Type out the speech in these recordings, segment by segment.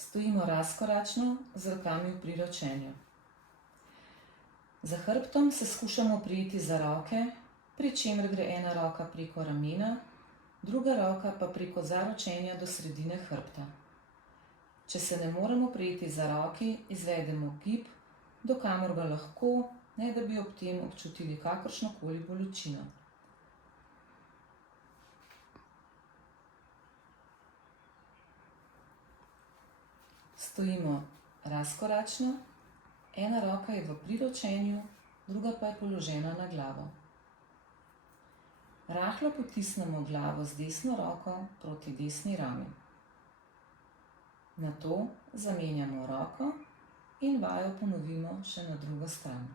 Stojimo razkoračno z rokami v priročenju. Za hrbtom se skušamo prijeti za roke, pri čemer gre ena roka preko ramena, druga roka pa preko zaročenja do sredine hrbta. Če se ne moremo prijeti za roki, izvedemo gib, do kamor ga lahko, ne da bi ob tem občutili kakršnokoli bolečino. Stojimo razkoračno, ena roka je v priročenju, druga pa je položena na glavo. Rahlo potisnemo glavo z desno roko proti desni rami. Nato zamenjamo roko in vajo ponovimo še na drugo stran.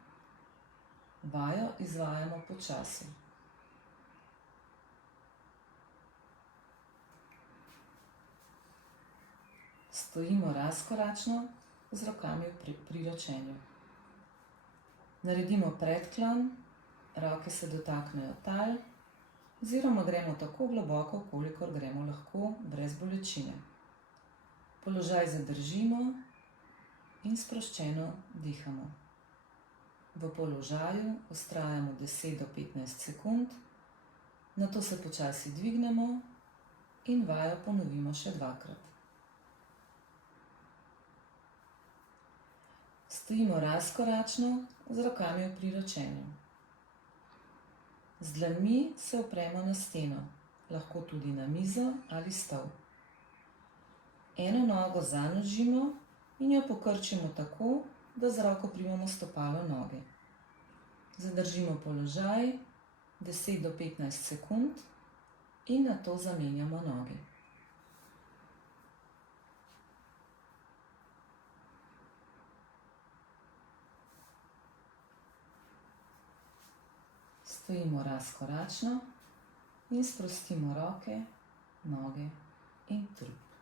Vajo izvajamo počasi. Stojimo razkoračno z rokami v priročenju. Naredimo predklon, roke se dotaknejo tal, oziroma gremo tako globoko, kolikor gremo lahko, brez bolečine. Položaj zadržimo in sproščeno dihamo. V položaju vztrajamo 10 do 15 sekund, nato se počasi dvignemo in vajo ponovimo še dvakrat. Stojimo razkoračno z rokami v priročenju. Z dlanmi se opremo na steno, lahko tudi na mizo ali stol. Eno nogo zanožimo in jo pokrčimo tako, da z roko primemo stopalo noge. Zadržimo položaj 10 do 15 sekund in nato zamenjamo noge. Stojimo razkoračno in sprostimo roke, noge in trup.